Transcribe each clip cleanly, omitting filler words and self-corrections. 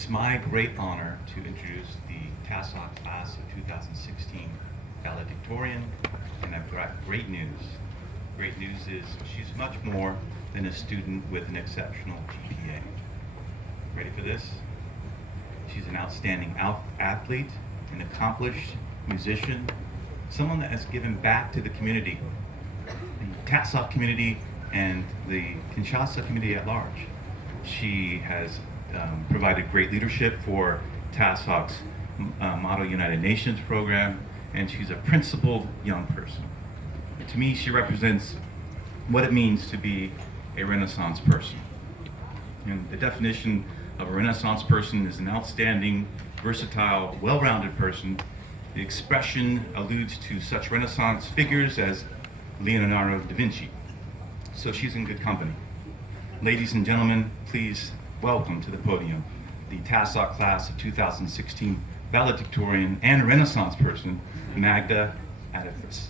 It's my great honor to introduce the TASOC class of 2016 valedictorian, and I've got great news. Great news is she's much more than a student with an exceptional GPA. Ready for this? She's an outstanding athlete, an accomplished musician, someone that has given back to the community, the TASOC community and the Kinshasa community at large. She has provided great leadership for TASOC's Model United Nations program, and she's a principled young person. To me, she represents what it means to be a Renaissance person. And the definition of a Renaissance person is an outstanding, versatile, well-rounded person. The expression alludes to such Renaissance figures as Leonardo da Vinci. So she's in good company. Ladies and gentlemen, please welcome to the podium the TASOC class of 2016 valedictorian and Renaissance person, Magda Adifus.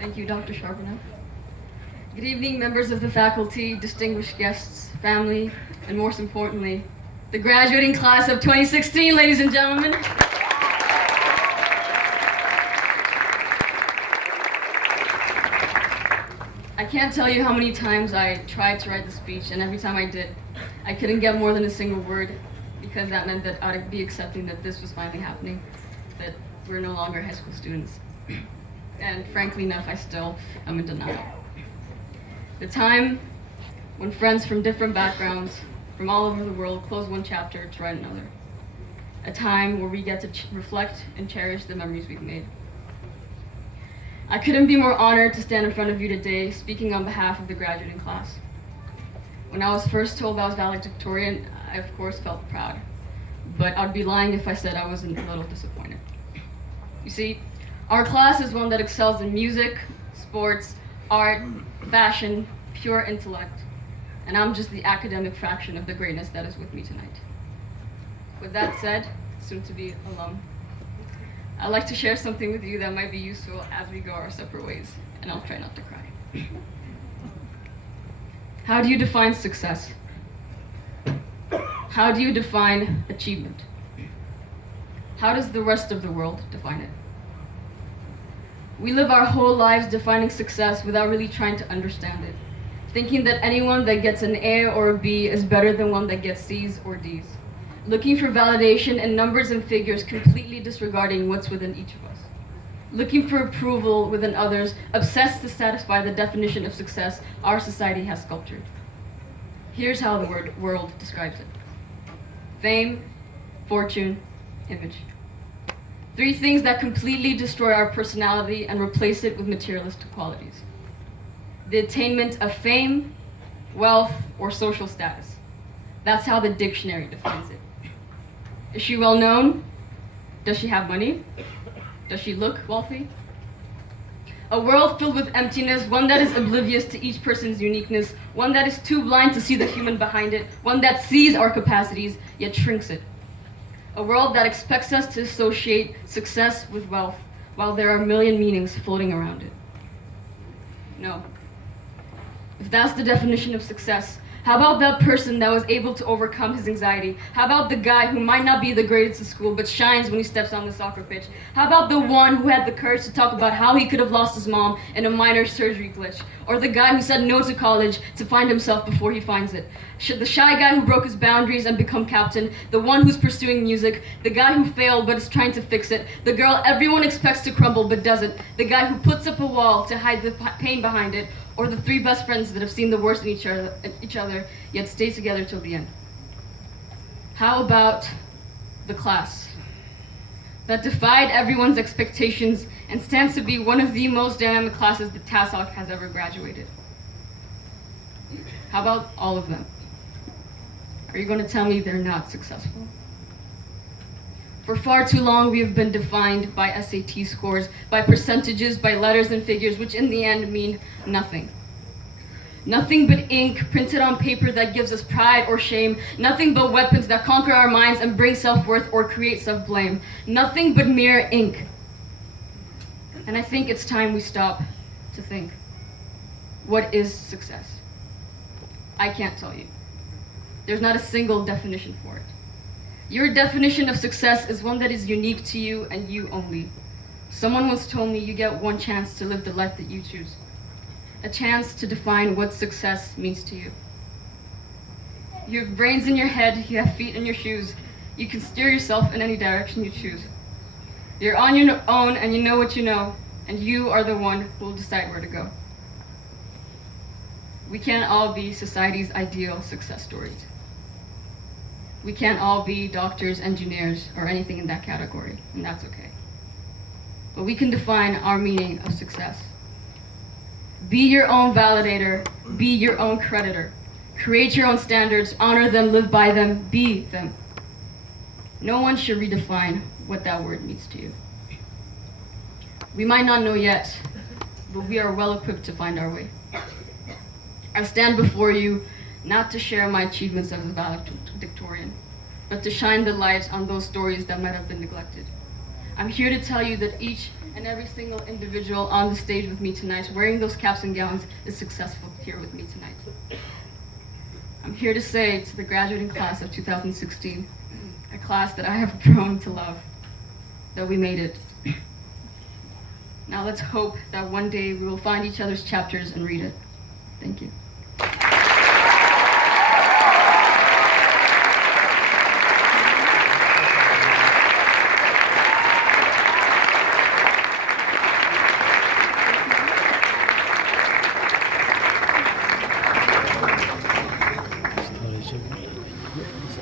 Thank you, Dr. Charbonneau. Good evening, members of the faculty, distinguished guests, family, and most importantly, the graduating class of 2016, ladies and gentlemen. I can't tell you how many times I tried to write the speech, and every time I did, I couldn't get more than a single word, because that meant that I'd be accepting that this was finally happening, that we're no longer high school students. And frankly enough, I still am in denial. The time when friends from different backgrounds, from all over the world, close one chapter to write another. A time where we get to reflect and cherish the memories we've made. I couldn't be more honored to stand in front of you today, speaking on behalf of the graduating class. When I was first told I was valedictorian, I of course felt proud, but I'd be lying if I said I wasn't a little disappointed. You see, our class is one that excels in music, sports, art, fashion, pure intellect, and I'm just the academic fraction of the greatness that is with me tonight. With that said, soon to be alum, I'd like to share something with you that might be useful as we go our separate ways, and I'll try not to cry. How do you define success? How do you define achievement? How does the rest of the world define it? We live our whole lives defining success without really trying to understand it, thinking that anyone that gets an A or a B is better than one that gets C's or D's, looking for validation in numbers and figures, completely disregarding what's within each of us, looking for approval within others, obsessed to satisfy the definition of success our society has sculptured. Here's how the word world describes it: fame, fortune, image. Three things that completely destroy our personality and replace it with materialistic qualities. The attainment of fame, wealth, or social status. That's how the dictionary defines it. Is she well known? Does she have money? Does she look wealthy? A world filled with emptiness, one that is oblivious to each person's uniqueness, one that is too blind to see the human behind it, one that sees our capacities, yet shrinks it. A world that expects us to associate success with wealth, while there are a million meanings floating around it. No. If that's the definition of success, how about that person that was able to overcome his anxiety? How about the guy who might not be the greatest in school, but shines when he steps on the soccer pitch? How about the one who had the courage to talk about how he could have lost his mom in a minor surgery glitch? Or the guy who said no to college to find himself before he finds it? The shy guy who broke his boundaries and become captain? The one who's pursuing music? The guy who failed but is trying to fix it? The girl everyone expects to crumble but doesn't? The guy who puts up a wall to hide the pain behind it? Or the three best friends that have seen the worst in each other, yet stay together till the end? How about the class that defied everyone's expectations and stands to be one of the most dynamic classes that TASOC has ever graduated? How about all of them? Are you going to tell me they're not successful? For far too long, we have been defined by SAT scores, by percentages, by letters and figures, which in the end mean nothing. Nothing but ink printed on paper that gives us pride or shame. Nothing but weapons that conquer our minds and bring self-worth or create self-blame. Nothing but mere ink. And I think it's time we stop to think. What is success? I can't tell you. There's not a single definition for it. Your definition of success is one that is unique to you and you only. Someone once told me you get one chance to live the life that you choose. A chance to define what success means to you. You have brains in your head, you have feet in your shoes. You can steer yourself in any direction you choose. You're on your own and you know what you know, and you are the one who will decide where to go. We can't all be society's ideal success stories. We can't all be doctors, engineers, or anything in that category, and that's okay. But we can define our meaning of success. Be your own validator, be your own creditor. Create your own standards, honor them, live by them, be them. No one should redefine what that word means to you. We might not know yet, but we are well equipped to find our way. I stand before you not to share my achievements as a valedictorian, but to shine the light on those stories that might have been neglected. I'm here to tell you that each and every single individual on the stage with me tonight, wearing those caps and gowns, is successful here with me tonight. I'm here to say to the graduating class of 2016, a class that I have grown to love, that we made it. Now let's hope that one day we will find each other's chapters and read it. Thank you.